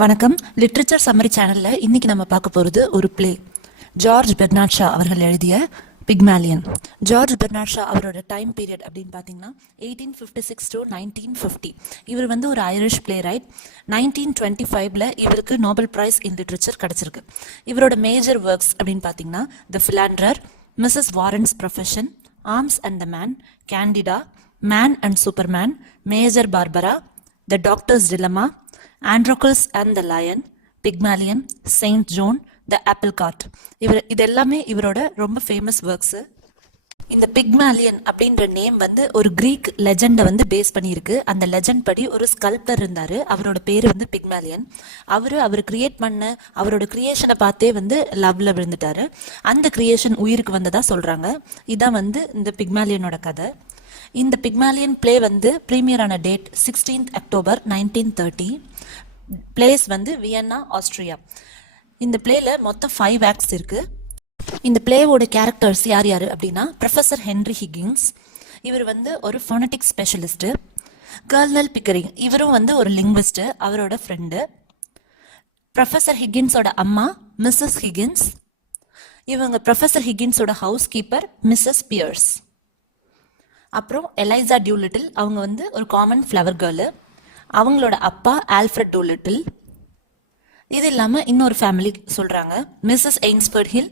வணக்கம். Literature summary சேனல்ல இன்னைக்கு நம்ம பார்க்க போறது ஒரு பிளே. ஜார்ஜ் பெர்னார்ட் ஷா அவர்கள் எழுதிய பிக்மேலியன். ஜார்ஜ் பெர்னார்ட் ஷா அவரோட டைம் பீரியட் அப்படின்னு பார்த்தீங்கன்னா 1856 to 1950. இவர் வந்து ஒரு ஐரிஷ் பிளே ரைட். 1925ல இவருக்கு நோபல் பிரைஸ் இன் லிட்ரேச்சர் கிடைச்சிருக்கு. இவரோட மேஜர் ஒர்க்ஸ் அப்படின்னு பார்த்தீங்கன்னா the philanderer, Mrs Warren's profession, arms and the man, Candida, man and Superman, Major Barbara, the doctor's dilemma, Androcles and the Lion, Pygmalion, Saint John, the Apple Cart. இது எல்லாமே இவரோட ரொம்ப famous works. இந்த Pygmalion அப்படின்ற name வந்து ஒரு Greek லெஜெண்டை வந்து base பண்ணியிருக்கு. அந்த லெஜெண்ட் படி ஒரு ஸ்கல்ப்டர் இருந்தார், அவரோட பேர் வந்து பிக்மாலியன். அவர் கிரியேட் பண்ண அவரோட கிரியேஷனை பார்த்தே வந்து லவ்ல விழுந்துட்டாரு. அந்த கிரியேஷன் உயிருக்கு வந்ததா சொல்கிறாங்க. இதான் வந்து இந்த பிக்மாலியனோட கதை. இந்த பிக்மாலியன் பிளே வந்து ப்ரீமியர் ஆன டேட் 16th October 1930. பிளேஸ் வந்து வியன்னா, ஆஸ்திரியா. இந்த பிளேல மொத்தம் 5 ஆக்ட்ஸ் இருக்கு. இந்த பிளேவோட கேரக்டர்ஸ் யார் யார் அப்படின்னா ப்ரொஃபஸர் ஹென்ரி ஹிகின்ஸ், இவர் வந்து ஒரு ஃபோனடிக் ஸ்பெஷலிஸ்ட். கர்னல் பிக்கரிங், இவரும் வந்து ஒரு லிங்குவிஸ்ட், அவரோட ஃப்ரெண்டு. ப்ரொஃபஸர் ஹிகின்ஸோட அம்மா மிஸ்ஸஸ் ஹிகின்ஸ், இவங்க ப்ரொஃபஸர் ஹிகின்ஸோட ஹவுஸ் கீப்பர் மிஸ்ஸஸ் பியர்ஸ். அப்புறம் எலைசா டியூலிட்டில், அவங்க வந்து ஒரு காமன் ஃப்ளவர் கேர்ளு. அவங்களோட அப்பா ஆல்ஃப்ரட் டூலிட்டில். இது இல்லாமல் இன்னொரு ஃபேமிலி சொல்கிறாங்க, மிஸ்ஸஸ் எய்ன்ஸ்பர்ட் ஹில்.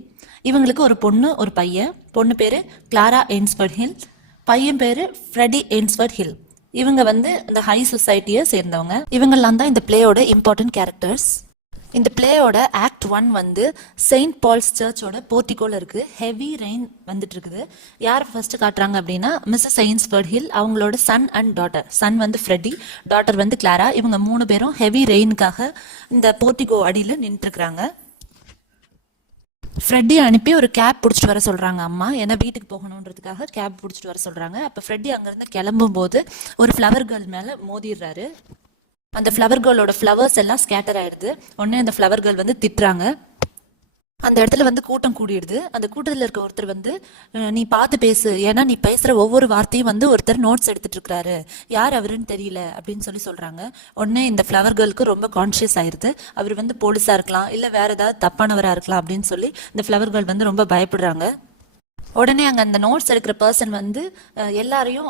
இவங்களுக்கு ஒரு பொண்ணு ஒரு பையன். பொண்ணு பேர் கிளாரா எய்ன்ஸ்பர்ட் ஹில், பையன் பேர் ஃப்ரெடி எய்ன்ஸ்பர்ட் ஹில். இவங்க வந்து இந்த ஹை சொசைட்டியை சேர்ந்தவங்க. இவங்கெல்லாம் தான் இந்த பிளேயோட இம்பார்ட்டன்ட் கேரக்டர்ஸ். இந்த பிளேயோட ஆக்ட் 1 வந்து செயின்ட் பால்ஸ் சர்ச்சோட போர்டிகோல இருக்கு. ஹெவி ரெயின் வந்துட்டு இருக்குது. யார் ஃபர்ஸ்ட் காட்டுறாங்க அப்படின்னா மிஸ்ஸஸ் எய்ன்ஸ்பர்ட் ஹில், அவங்களோட சன் அண்ட் டாட்டர். சன் வந்து ஃப்ரெட்டி, டாட்டர் வந்து கிளாரா. இவங்க 3 பேரும் ஹெவி ரெயினுக்காக இந்த போர்டிகோ அடியில் நின்றுருக்குறாங்க. ஃப்ரெட்டி அனுப்பி ஒரு கேப் பிடிச்சிட்டு வர சொல்கிறாங்க அம்மா, ஏன்னா வீட்டுக்கு போகணுன்றதுக்காக கேப் பிடிச்சிட்டு வர சொல்கிறாங்க. அப்போ ஃப்ரெட்டி அங்கேருந்து கிளம்பும் போது ஒரு ஃப்ளவர் கேர்ள் மேலே மோதிடுறாரு. அந்த ஃப்ளவர் கேர்ளோட ஃப்ளவர்ஸ் எல்லாம் ஸ்கேட்டர் ஆயிடுது. உடனே அந்த ஃப்ளவர் கேர்ள் வந்து திட்டுறாங்க. அந்த இடத்துல வந்து கூட்டம் கூடிடுது. அந்த கூட்டத்தில் இருக்க ஒருத்தர் வந்து நீ பார்த்து பேசு, ஏன்னா நீ பேசுகிற ஒவ்வொரு வார்த்தையும் வந்து ஒருத்தர் நோட்ஸ் எடுத்துட்டு இருக்காரு, யார் அவருன்னு தெரியல அப்படின்னு சொல்கிறாங்க. உடனே இந்த ஃப்ளவர் கேர்ளுக்கு ரொம்ப கான்ஷியஸ் ஆயிடுது. அவர் வந்து போலீஸாக இருக்கலாம், இல்லை வேற ஏதாவது தப்பானவராக இருக்கலாம் அப்படின்னு சொல்லி இந்த ஃப்ளவர் கேர்ள் வந்து ரொம்ப பயப்படுறாங்க. உடனே அங்கே அந்த நோட்ஸ் எடுக்கிற பர்சன் வந்து எல்லாரையும்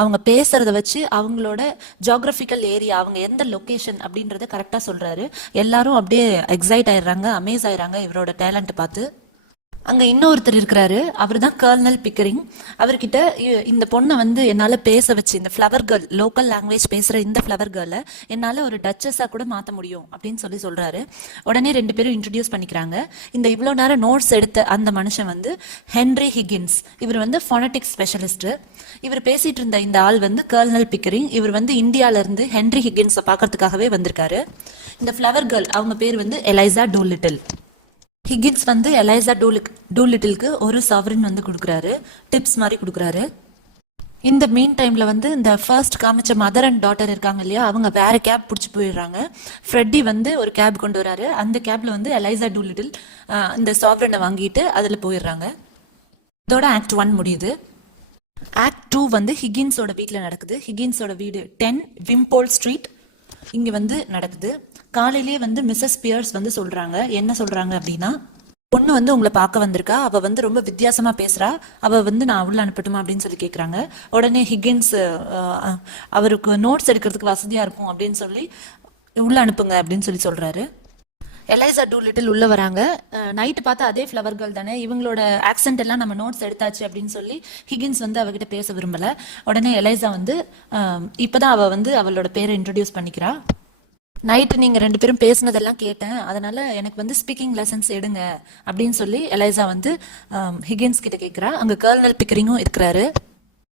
அவங்க பேசுறத வச்சு அவங்களோட ஜியோகிராஃபிக்கல் ஏரியா, அவங்க எந்த லொக்கேஷன் அப்படின்றத கரெக்டாக சொல்கிறாரு. எல்லாரும் அப்படியே எக்ஸைட் ஆயிடுறாங்க, அமேஸ் ஆயிடுறாங்க இவரோட டேலண்ட் பார்த்து. அங்கே இன்னொருத்தர் இருக்கிறாரு, அவர் தான் கர்னல் பிக்கரிங். அவர்கிட்ட இந்த பொண்ணை வந்து என்னால் பேச வச்சு, இந்த ஃப்ளவர் கேர்ள், லோக்கல் லாங்குவேஜ் பேசுகிற இந்த ஃப்ளவர் கேர்ளை என்னால் ஒரு டச்சஸாக கூட மாற்ற முடியும் அப்படின்னு சொல்கிறாரு. உடனே 2 பேரும் இன்ட்ரடியூஸ் பண்ணிக்கிறாங்க. இந்த இவ்வளோ நேரம் நோட்ஸ் எடுத்த அந்த மனுஷன் வந்து ஹென்ரி ஹிகின்ஸ். இவர் வந்து ஃபோனடிக் ஸ்பெஷலிஸ்ட்டு. இவர் பேசிகிட்டு இருந்த இந்த ஆள் வந்து கர்னல் பிக்கரிங். இவர் வந்து இந்தியாவிலேருந்து ஹென்ரி ஹிகின்ஸை பார்க்கறதுக்காகவே வந்திருக்காரு. இந்த ஃப்ளவர் கேர்ள், அவங்க பேர் வந்து எலைசா டூலிட்டில். ஹிகின்ஸ் வந்து எலைசா டூலிட்டிலுக்கு ஒரு சாவரின் வந்து கொடுக்குறாரு, டிப்ஸ் மாதிரி கொடுக்குறாரு. இந்த மீன் டைமில் வந்து இந்த ஃபர்ஸ்ட் காமிச்ச மதர் அண்ட் டாட்டர் இருக்காங்க இல்லையா, அவங்க வேற கேப் பிடிச்சி போயிடுறாங்க. ஃப்ரெட்டி வந்து ஒரு கேப் கொண்டு வராரு. அந்த கேப்ல வந்து எலைசா டூலிட்டில் இந்த சாவரனை வாங்கிட்டு அதில் போயிடுறாங்க. இதோட ஆக்ட் 1 முடியுது. ஆக்ட் 2 வந்து ஹிகின்ஸோட வீட்டில் நடக்குது. ஹிகின்ஸோட வீடு 10 விம்போல் ஸ்ட்ரீட் இங்கே வந்து நடக்குது. காலையிலேயே வந்து மிஸ்ஸஸ் பியர்ஸ் வந்து சொல்கிறாங்க. என்ன சொல்கிறாங்க அப்படின்னா, பொண்ணு வந்து உங்களை பார்க்க வந்திருக்கா, அவள் வந்து ரொம்ப வித்தியாசமாக பேசுகிறா, அவள் வந்து நான் உள்ள அனுப்பட்டுமா அப்படின்னு சொல்லி கேட்குறாங்க. உடனே ஹிகின்ஸ் அவருக்கு நோட்ஸ் எடுக்கிறதுக்கு வசதியாக இருக்கும் அப்படின்னு சொல்லி உள்ள அனுப்புங்க அப்படின்னு சொல்கிறாரு. எலைசா டூலிட்டில் உள்ள வராங்க. நைட்டு பார்த்து அதே ஃப்ளவர் கேர்ள் தானே, இவங்களோட ஆக்சென்ட் எல்லாம் நம்ம நோட்ஸ் எடுத்தாச்சு அப்படின்னு சொல்லி ஹிகின்ஸ் வந்து அவகிட்ட பேச விரும்பலை. உடனே எலைசா வந்து இப்போதான் அவள் வந்து அவளோட பேரை இன்ட்ரடியூஸ் பண்ணிக்கிறா. நைட்டு நீங்கள் 2 பேரும் பேசினதெல்லாம் கேட்டேன், அதனால எனக்கு வந்து ஸ்பீக்கிங் லெசன்ஸ் எடுங்க அப்படின்னு சொல்லி எலைசா வந்து ஹிகின்ஸ் கிட்ட கேட்குறா. அங்கே கர்னல் பிக்கரிங்கும் இருக்கிறாரு.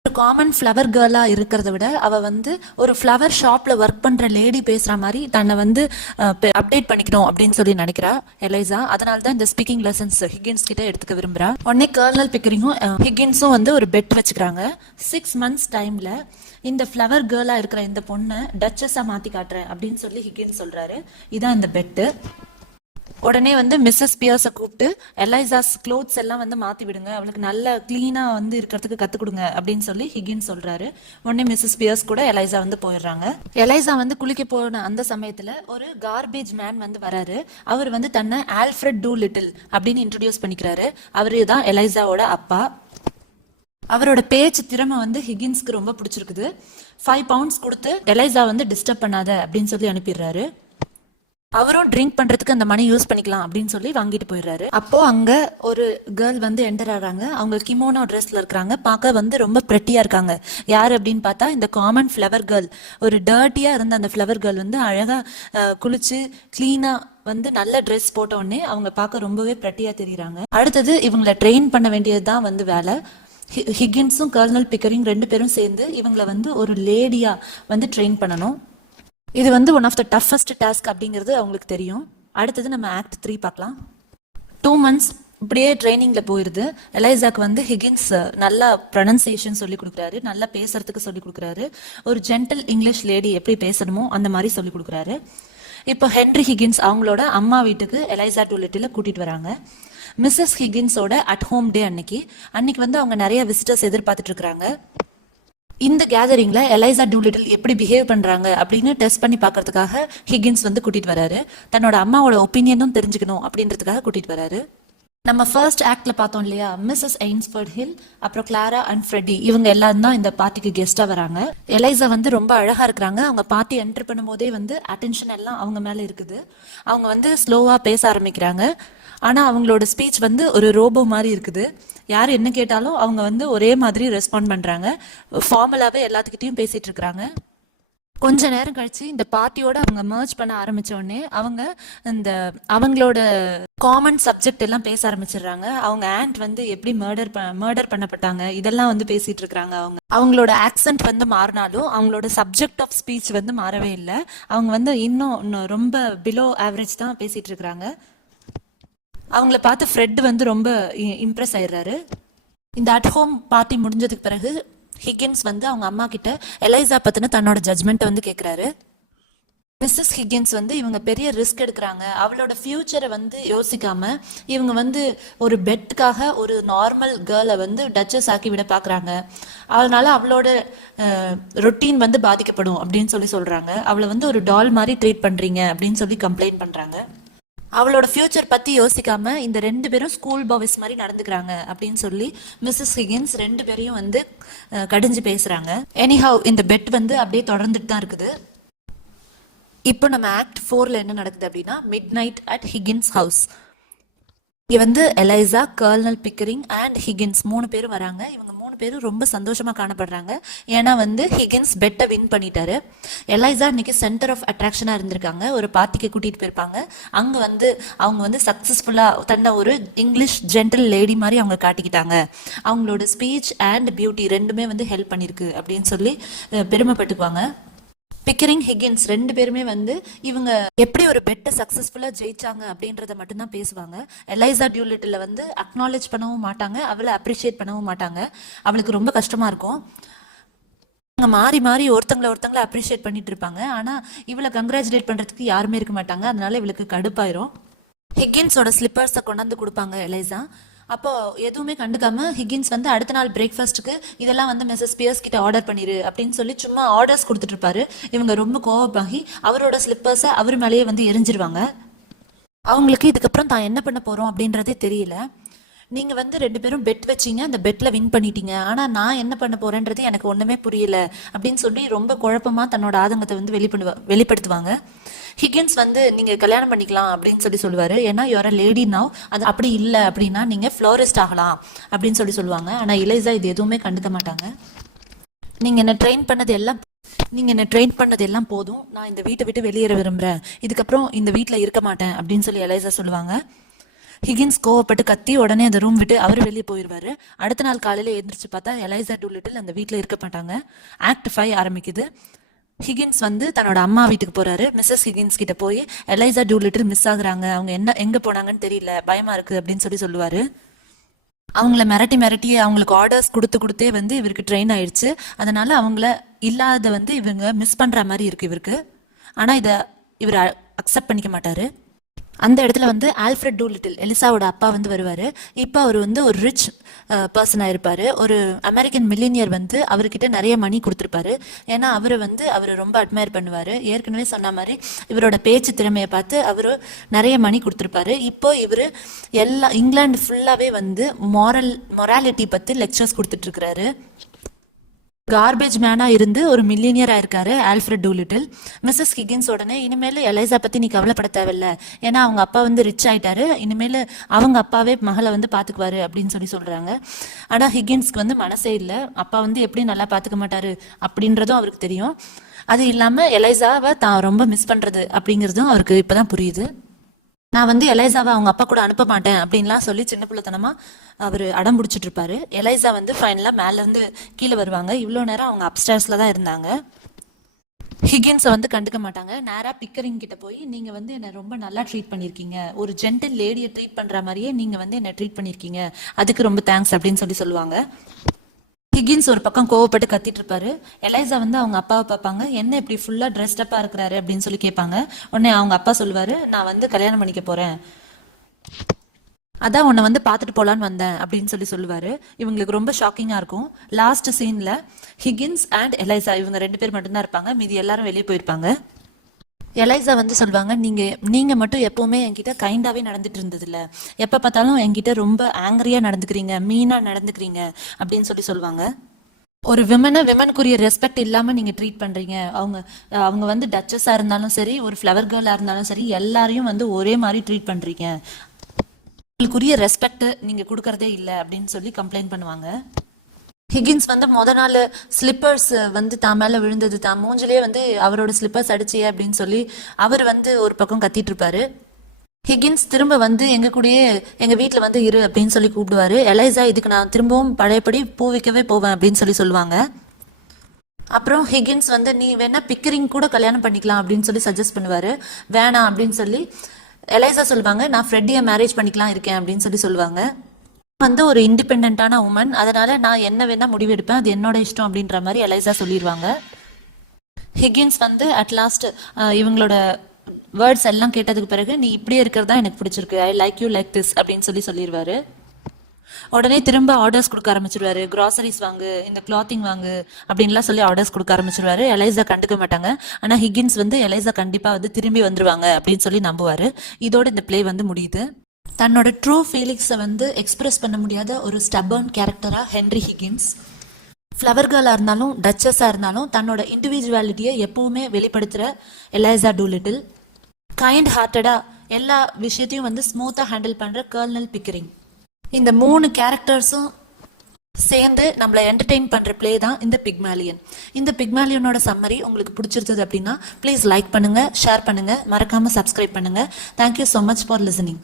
ஒரு காமன் ஃப்ளவர் கேர்ளாக இருக்கிறத விட அவள் வந்து ஒரு ஃப்ளவர் ஷாப்பில் ஒர்க் பண்ணுற லேடி பேசுகிற மாதிரி தன்னை வந்து அப்டேட் பண்ணிக்கணும் அப்படின்னு சொல்லி நினைக்கிறா எலைசா. அதனால தான் இந்த ஸ்பீக்கிங் லெசன்ஸ் ஹிகின்ஸ் கிட்ட எடுத்துக்க விரும்புகிறா. உடனே கர்னல் பிக்கரிங்கும் ஹிகின்ஸும் வந்து ஒரு பெட் வச்சுக்கிறாங்க. 6 months டைமில் இந்த ஃப்ளவர் கேர்ளாக இருக்கிற இந்த பொண்ணை டச்சஸாக மாற்றி காட்டுறேன் அப்படின்னு சொல்லி ஹிகின்ஸ் சொல்கிறாரு. இதான் இந்த பெட்டு. உடனே வந்து மிஸ்ஸஸ் பியர்ஸை கூப்பிட்டு எலைசாஸ் க்ளோத்ஸ் எல்லாம் வந்து மாத்தி விடுங்க, அவளுக்கு நல்ல கிளீனா வந்து இருக்கிறதுக்கு கத்துக் கொடுங்க அப்படின்னு சொல்லி ஹிகின்ஸ் சொல்றாரு. உடனே மிஸ்ஸஸ் பியர்ஸ் கூட எலைசா வந்து போயிடுறாங்க. எலைசா வந்து குளிக்க போன அந்த சமயத்துல ஒரு கார்பேஜ் மேன் வந்து வராரு. அவர் வந்து தன்னை ஆல்ஃபிரட் டூ லிட்டில் அப்படின்னு இன்ட்ரடியூஸ் பண்ணிக்கிறாரு. அவரு தான் எலைசாவோட அப்பா. அவரோட பேச்சு திறமை வந்து ஹிகின்ஸ்க்கு ரொம்ப பிடிச்சிருக்குது. 5 பவுண்ட்ஸ் கொடுத்து எலைசா வந்து டிஸ்டர்ப் பண்ணாத அப்படின்னு சொல்லி அனுப்பிடுறாரு. அவரும் ட்ரிங்க் பண்றதுக்கு அந்த மணி யூஸ் பண்ணிக்கலாம் அப்படின்னு சொல்லி வாங்கிட்டு போயிடுறாரு. அப்போ அங்க ஒரு கேர்ள் வந்து என்டர் ஆறாங்க. அவங்க கிமோனோ ட்ரெஸ்ல இருக்காங்க. பார்க்க வந்து ரொம்ப பிரெட்டியா இருக்காங்க. யார் அப்படின்னு பார்த்தா இந்த காமன் ஃப்ளவர் கேர்ள். ஒரு டர்ட்டியா இருந்த அந்த ஃப்ளவர் கேர்ள் வந்து அழகா குளிச்சு கிளீனா வந்து நல்ல ட்ரெஸ் போட்ட உடனே அவங்க பார்க்க ரொம்பவே பிரெட்டியா தெரியுறாங்க. அடுத்தது இவங்களை ட்ரெயின் பண்ண வேண்டியதுதான் வந்து வேலை. ஹிகின்ஸும் கர்னல் பிக்கரிங் 2 பேரும் சேர்ந்து இவங்களை வந்து ஒரு லேடியா வந்து ட்ரெயின் பண்ணணும். இது வந்து one of the toughest task அப்படிங்கிறது அவங்களுக்கு தெரியும். அடுத்தது நம்ம ஆக்ட் 3 பார்க்கலாம். 2 months இப்படியே ட்ரைனிங்ல போயிருது. எலைசாக்கு வந்து ஹிகின்ஸ் நல்லா ப்ரொனன்சியேஷன் சொல்லி கொடுக்குறாரு, நல்லா பேசுறதுக்கு சொல்லி கொடுக்குறாரு. ஒரு ஜென்டல் இங்கிலீஷ் லேடி எப்படி பேசணுமோ அந்த மாதிரி சொல்லி கொடுக்குறாரு. இப்போ ஹென்ரி ஹிகின்ஸ் அவங்களோட அம்மா வீட்டுக்கு எலைசா டூலிட்டில கூட்டிட்டு வராங்க. மிஸ்ஸஸ் ஹிகின்ஸோட அட் ஹோம் டே அன்னைக்கு வந்து அவங்க நிறைய விசிட்டர்ஸ் எதிர்பார்த்துட்டு இருக்காங்க. இந்த கேதரிங்ல எலைசா டூலிட்டில் எப்படி பிஹேவ் பண்றாங்க அப்படின்னு டெஸ்ட் பண்ணி பார்க்கறதுக்காக ஹிகின்ஸ் வந்து கூட்டிட்டு வராரு. தன்னோட அம்மாவோட ஒப்பீனியனும் தெரிஞ்சுக்கணும் அப்படின்றதுக்காக கூட்டிட்டு வராரு. நம்ம ஃபர்ஸ்ட் ஆக்ட்ல பார்த்தோம் இல்லையா, மிஸ்ஸஸ் எய்ன்ஸ்ஃபோர்ட் ஹில், அப்புறம் கிளாரா அண்ட் ஃப்ரெட்டி, இவங்க எல்லாரும் தான் இந்த பார்ட்டிக்கு கெஸ்டா வராங்க. எலைசா வந்து ரொம்ப அழகா இருக்கிறாங்க. அவங்க பார்ட்டி என்டர் பண்ணும் போதே வந்து அட்டென்ஷன் எல்லாம் அவங்க மேல இருக்குது. அவங்க வந்து ஸ்லோவா பேச ஆரம்பிக்கிறாங்க. ஆனா அவங்களோட ஸ்பீச் வந்து ஒரு ரோபோ மாதிரி இருக்குது. யார் என்ன கேட்டாலும் அவங்க வந்து ஒரே மாதிரி ரெஸ்பாண்ட் பண்றாங்க. ஃபார்மலாவே எல்லாத்துக்கிட்டையும் பேசிட்டு இருக்கிறாங்க. கொஞ்ச நேரம் கழிச்சு இந்த பார்ட்டியோட அவங்க மர்ஜ் பண்ண ஆரம்பிச்ச உடனே அவங்க இந்த அவங்களோட காமன் சப்ஜெக்ட் எல்லாம் பேச ஆரம்பிச்சிடுறாங்க. அவங்க ஆண்ட் வந்து எப்படி மர்டர் பண்ணப்பட்டாங்க இதெல்லாம் வந்து பேசிட்டு இருக்காங்க. அவங்களோட ஆக்சென்ட் வந்து மாறினாலும் அவங்களோட சப்ஜெக்ட் ஆஃப் ஸ்பீச் வந்து மாறவே இல்லை. அவங்க வந்து இன்னும் ரொம்ப பிலோ ஆவரேஜ் தான் பேசிட்டு இருக்கிறாங்க. அவங்கள பார்த்து ஃப்ரெட் வந்து ரொம்ப இம்ப்ரெஸ் ஆயிடுறாரு. இந்த அட் ஹோம் பார்ட்டி முடிஞ்சதுக்கு பிறகு ஹிகின்ஸ் வந்து அவங்க அம்மா கிட்ட எலைசா பத்தின தன்னோட ஜட்மெண்ட் வந்து கேட்கிறாரு. மிஸ்ஸஸ் ஹிகின்ஸ் வந்து இவங்க பெரிய ரிஸ்க் எடுக்கிறாங்க. அவளோட ஃபியூச்சரை வந்து யோசிக்காம இவங்க வந்து ஒரு பெட்டுக்காக ஒரு நார்மல் கேர்ளை வந்து டச்சஸ் ஆக்கி விட பாக்குறாங்க. அதனால அவளோட ரொட்டீன் வந்து பாதிக்கப்படும் அப்படின்னு சொல்லி சொல்றாங்க. அவளை வந்து ஒரு டால் மாதிரி ட்ரீட் பண்றீங்க அப்படின்னு சொல்லி கம்ப்ளைண்ட் பண்றாங்க. அவளோட ஃபியூச்சர் பத்தி யோசிக்காம இந்த 2 பேரும் ஸ்கூல் பாய்ஸ் மாதிரி நடந்துக்கிறாங்க அப்படின்னு சொல்லி மிஸ்ஸஸ் ஹிகின்ஸ் 2 பேரையும் வந்து கடிஞ்சு பேசுறாங்க. எனிஹவ் இந்த பெட் வந்து அப்படியே தொடர்ந்துட்டு தான் இருக்குது. இப்போ நம்ம ஆக்ட் 4ல என்ன நடக்குது அப்படின்னா, mid night at Higgins house. இங்க வந்து எலைசா, கர்னல் பிக்கரிங் அண்ட் ஹிகின்ஸ் 3 பேரும் வராங்க. இவங்க 3 பேரும் ரொம்ப சந்தோஷமா காணப்படுறாங்க. ஏன்னா வந்து ஹிகின்ஸ் பெட்டை வின் பண்ணிட்டாரு. எலைசா இன்னைக்கு சென்டர் ஆஃப் அட்ராக்ஷனா இருந்திருக்காங்க. ஒரு பார்ட்டிக்கு கூட்டிட்டு போயிருப்பாங்க. அங்க வந்து அவங்க வந்து சக்சஸ்ஃபுல்லா தன்னை ஒரு இங்கிலீஷ் ஜென்டல் லேடி மாதிரி அவங்க காட்டிக்கிட்டாங்க. அவங்களோட ஸ்பீச் அண்ட் பியூட்டி 2மே வந்து ஹெல்ப் பண்ணிருக்கு அப்படின்னு சொல்லி பெருமைப்பட்டுக்குவாங்க. பிக்கரிங், ஹிகின்ஸ் 2 பேருமே வந்து இவங்க எப்படி ஒரு பெட்டை சக்சஸ்ஃபுல்லா ஜெயிச்சாங்க அப்படின்றத மட்டும்தான் பேசுவாங்க. எலைசா டியூலிட்டில் வந்து அக்னாலேஜ் பண்ணவும் மாட்டாங்க, அவளை அப்ரிஷியேட் பண்ணவும் மாட்டாங்க. அவளுக்கு ரொம்ப கஷ்டமா இருக்கும். அவங்க மாறி மாறி ஒருத்தங்களை அப்ரிஷியேட் பண்ணிட்டு இருப்பாங்க. ஆனா இவளை கங்க்ராச்சுலேட் பண்றதுக்கு யாருமே இருக்க மாட்டாங்க. அதனால இவளுக்கு கடுப்பாயிரும். ஹிகின்ஸோட ஸ்லிப்பர்ஸை கொண்டாந்து கொடுப்பாங்க எலைசா. அப்போ எதுவுமே கண்டுக்காம ஹிகின்ஸ் வந்து அடுத்த நாள் பிரேக்ஃபாஸ்ட்டுக்கு இதெல்லாம் வந்து மிஸ்ஸஸ் பியர்ஸ் கிட்ட ஆர்டர் பண்ணிரு அப்படின்னு சொல்லி சும்மா ஆர்டர்ஸ் கொடுத்துட்டு இருப்பாரு. இவங்க ரொம்ப கோவமாகி அவரோட ஸ்லிப்பர்ஸை அவர் மேலேயே வந்து எரிஞ்சிருவாங்க. அவங்களுக்கு இதுக்கப்புறம் தான் என்ன பண்ண போறோம் அப்படின்றதே தெரியல. நீங்க வந்து 2 பேரும் பெட் வச்சீங்க, அந்த பெட்ல வின் பண்ணிட்டீங்க. ஆனா நான் என்ன பண்ண போறேன்றது எனக்கு ஒண்ணுமே புரியல அப்படின்னு சொல்லி ரொம்ப குழப்பமா தன்னோட ஆதங்கத்தை வந்து வெளிப்படுத்துவாங்க. ஹிகின்ஸ் வந்து நீங்க கல்யாணம் பண்ணிக்கலாம் அப்படின்னு சொல்லி சொல்லுவாரு. ஏன்னா யூஆர் லேடி நவ். அது அப்படி இல்லை அப்படின்னா நீங்க ஃப்ளோரிஸ்ட் ஆகலாம் அப்படின்னு சொல்லி சொல்லுவாங்க. ஆனா எலைசா இது எதுவுமே கண்டுக்க மாட்டாங்க. நீங்க என்ன ட்ரெயின் பண்ணது எல்லாம் போதும். நான் இந்த வீட்டை விட்டு வெளியேற விரும்புறேன். இதுக்கப்புறம் இந்த வீட்டுல இருக்க மாட்டேன் அப்படின்னு சொல்லி எலைசா சொல்லுவாங்க. ஹிகின்ஸ் கோவப்பட்டு கத்தி உடனே அந்த ரூம் விட்டு அவர் வெளியே போயிடுவாரு. அடுத்த நாள் காலையில எழுந்திரிச்சு பார்த்தா எலைசா டூலிட்டில் அந்த வீட்டில் இருக்க மாட்டாங்க. ஆக்ட் 5 ஆரம்பிக்குது. ஹிகின்ஸ் வந்து தன்னோட அம்மா வீட்டுக்கு போறாரு. மிஸ்ஸஸ் ஹிகின்ஸ் கிட்ட போய் எலைசா டூலிட்டில் மிஸ் ஆகுறாங்க, அவங்க எங்க போனாங்கன்னு தெரியல, பயமா இருக்கு அப்படின்னு சொல்லி சொல்லுவாரு. அவங்கள மிரட்டி அவங்களுக்கு ஆர்டர்ஸ் கொடுத்தே வந்து இவருக்கு ட்ரெயின் ஆயிடுச்சு. அதனால அவங்கள இல்லாத வந்து இவங்க மிஸ் பண்ற மாதிரி இருக்கு இவருக்கு. ஆனா இவர் அக்செப்ட் பண்ணிக்க மாட்டாரு. அந்த இடத்துல வந்து ஆல்ஃப்ரெட் டூலிட்டில் எலிசாவோட அப்பா வந்து வருவார். இப்போ அவர் வந்து ஒரு ரிச் பர்சனாக இருப்பார். ஒரு அமெரிக்கன் மில்லினியர் வந்து அவர்கிட்ட நிறைய மணி கொடுத்துருப்பாரு. ஏன்னா அவர் ரொம்ப அட்மையர் பண்ணுவார். ஏற்கனவே சொன்ன மாதிரி இவரோட பேச்சு திறமையை பார்த்து அவர் நிறைய மணி கொடுத்துருப்பாரு. இப்போ இவர் இங்கிலாந்து ஃபுல்லாகவே வந்து மொராலிட்டி பற்றி லெக்சர்ஸ் கொடுத்துட்ருக்கிறாரு. கார்பேஜ் மேனாக இருந்து ஒரு மில்லினியராக இருக்காரு ஆல்ஃப்ரெட் டூலிட்டில். மிஸ்ஸஸ் ஹிகின்ஸ் உடனே இனிமேல் எலைசா பற்றி நீ கவலைப்பட தேவையில்ல, ஏன்னா அவங்க அப்பா வந்து ரிச் ஆயிட்டாரு, இனிமேல் அவங்க அப்பாவே மகளை வந்து பார்த்துக்குவாரு அப்படின்னு சொல்கிறாங்க. ஆனால் ஹிகின்ஸ்க்கு வந்து மனசே இல்லை. அப்பா வந்து எப்படி நல்லா பார்த்துக்க மாட்டாரு அப்படின்றதும் அவருக்கு தெரியும். அது இல்லாமல் எலைசாவை தான் ரொம்ப மிஸ் பண்ணுறது அப்படிங்கிறதும் அவருக்கு இப்போ தான் புரியுது. நான் வந்து எலைசாவை அவங்க அப்பா கூட அனுப்ப மாட்டேன் அப்படின்லாம் சொல்லி சின்ன பிள்ளைத்தனமா அவர் அடம் பிடிச்சிட்டு இருப்பாரு. எலைசா வந்து ஃபைனலாக மேலேருந்து கீழே வருவாங்க. இவ்வளோ நேரம் அவங்க அப்ஸ்டேர்ஸில் தான் இருந்தாங்க. ஹிகின்ஸை வந்து கண்டுக்க மாட்டாங்க. நேராக பிக்கரிங் கிட்ட போய் நீங்கள் வந்து என்னை ரொம்ப நல்லா ட்ரீட் பண்ணியிருக்கீங்க, ஒரு ஜென்டில் லேடியை ட்ரீட் பண்ணுற மாதிரியே நீங்கள் வந்து என்னை ட்ரீட் பண்ணியிருக்கீங்க, அதுக்கு ரொம்ப தேங்க்ஸ் அப்படின்னு சொல்லுவாங்க. ஹிகின்ஸ் ஒரு பக்கம் கோவப்பட்டு கத்திட்டு இருப்பாரு. எலைசா வந்து அவங்க அப்பாவை பார்ப்பாங்க. என்ன இப்படி ஃபுல்லா ட்ரெஸ்டப்பா இருக்கிறாரு அப்படின்னு சொல்லி கேட்பாங்க. உடனே அவங்க அப்பா சொல்லுவாரு, நான் வந்து கல்யாணம் பண்ணிக்க போறேன், அதான் உன்னை வந்து பார்த்துட்டு போலான்னு வந்தேன் அப்படின்னு சொல்லுவாரு. இவங்களுக்கு ரொம்ப ஷாக்கிங்கா இருக்கும். லாஸ்ட் சீன்ல ஹிகின்ஸ் அண்ட் எலைசா இவங்க 2 பேர் மட்டும்தான் இருப்பாங்க. மீதி எல்லாரும் வெளியே போயிருப்பாங்க. எலைசா வந்து சொல்லுவாங்க, நீங்க மட்டும் எப்பவுமே என்கிட்ட கைண்டாவே நடந்துட்டு இருந்தது இல்ல, எப்ப பார்த்தாலும் என்கிட்ட ரொம்ப ஆங்கிரியா நடந்துக்கிறீங்க, மீனா நடந்துக்கிறீங்க அப்படின்னு சொல்லுவாங்க. ஒரு விமனுக்குரிய ரெஸ்பெக்ட் இல்லாம நீங்க ட்ரீட் பண்றீங்க. அவங்க வந்து டச்சஸா இருந்தாலும் சரி, ஒரு ஃப்ளவர் கேர்ளா இருந்தாலும் சரி, எல்லாரையும் வந்து ஒரே மாதிரி ட்ரீட் பண்றீங்க, உங்களுக்குரிய ரெஸ்பெக்ட் நீங்க கொடுக்கறதே இல்லை அப்படின்னு சொல்லி கம்ப்ளைண்ட் பண்ணுவாங்க. ஹிகின்ஸ் வந்து முத நாள் ஸ்லிப்பர்ஸ் வந்து தான் மேலே விழுந்தது, தான் மூஞ்சிலேயே வந்து அவரோட ஸ்லிப்பர்ஸ் அடிச்சியே அப்படின்னு சொல்லி அவர் வந்து ஒரு பக்கம் கத்திட்டு இருப்பாரு. ஹிகின்ஸ் திரும்ப வந்து எங்க கூடயே எங்க வீட்டில் வந்து இரு அப்படின்னு சொல்லி கூப்பிடுவாரு. எலைசா இதுக்கு நான் திரும்பவும் பழையபடி பூ வைக்கவே போவேன் அப்படின்னு சொல்லுவாங்க. அப்புறம் ஹிகின்ஸ் வந்து நீ வேணா பிக்கரிங் கூட கல்யாணம் பண்ணிக்கலாம் அப்படின்னு சஜஸ்ட் பண்ணுவாரு. வேணாம் அப்படின்னு சொல்லி எலைசா சொல்லுவாங்க, நான் ஃப்ரெட்டியை மேரேஜ் பண்ணிக்கலாம் இருக்கேன் அப்படின்னு சொல்லுவாங்க. வந்து ஒரு இண்டிபெண்டான உமன், அதனால நான் என்ன வேணா முடிவெடுப்பேன், அது என்னோட இஷ்டம் அப்படின்ற மாதிரி எலைசா சொல்லிடுவாங்க. ஹிகின்ஸ் வந்து அட் லாஸ்ட் இவங்களோட வேர்ட்ஸ் எல்லாம் கேட்டதுக்கு பிறகு நீ இப்படியே இருக்கிறதா எனக்கு பிடிச்சிருக்கு, I like you like this அப்படின்னு சொல்லிடுவாரு. உடனே திரும்ப ஆர்டர்ஸ் கொடுக்க ஆரம்பிச்சிருவாரு. கிராசரிஸ் வாங்கு, இந்த கிளாத்திங் வாங்கு அப்படின்லாம் சொல்லி ஆர்டர்ஸ் கொடுக்க ஆரம்பிச்சிருவாரு. எலைசா கண்டுக்க மாட்டாங்க. ஆனா ஹிகின்ஸ் வந்து எலைசா கண்டிப்பா வந்து திரும்பி வந்துருவாங்க அப்படின்னு சொல்லி நம்புவாரு. இதோட இந்த பிளே வந்து முடியுது. தன்னோட ட்ரூ ஃபீலிங்ஸை வந்து எக்ஸ்பிரஸ் பண்ண முடியாத ஒரு ஸ்டபர்ன் கேரக்டராக ஹென்ரி ஹிகின்ஸ், ஃப்ளவர் கேர்ளாக இருந்தாலும் டச்சஸாக இருந்தாலும் தன்னோட இண்டிவிஜுவாலிட்டியை எப்பவுமே வெளிப்படுத்துகிற எலைசா டூலிட்டில், கைண்ட் ஹார்ட்டடாக எல்லா விஷயத்தையும் வந்து ஸ்மூத்தாக ஹேண்டில் பண்ணுற கர்னல் பிக்கரிங், இந்த 3 கேரக்டர்ஸும் சேர்ந்து நம்மளை என்டர்டெயின் பண்ணுற பிளே தான் இந்த பிக்மாலியன். இந்த பிக்மாலியனோட சம்மரி உங்களுக்கு பிடிச்சிருந்தது அப்படின்னா ப்ளீஸ் லைக் பண்ணுங்கள், ஷேர் பண்ணுங்கள், மறக்காமல் சப்ஸ்கிரைப் பண்ணுங்கள். Thank you so much for listening.